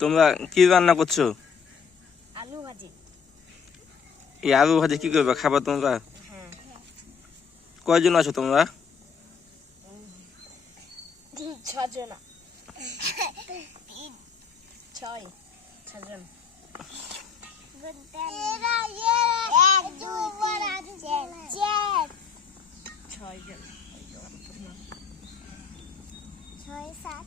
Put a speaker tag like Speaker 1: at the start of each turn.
Speaker 1: তোমরা কি রান্না করছ?
Speaker 2: আলু ভাজি।
Speaker 1: এই আলু ভাজি কি করবে? খাবার তোমরা?
Speaker 2: হ্যাঁ।
Speaker 1: কয়জন আছো তোমরা?
Speaker 2: ছজন তিন ছয় ছজন এক দুই তিন চার ছয়জন ছয় সাত।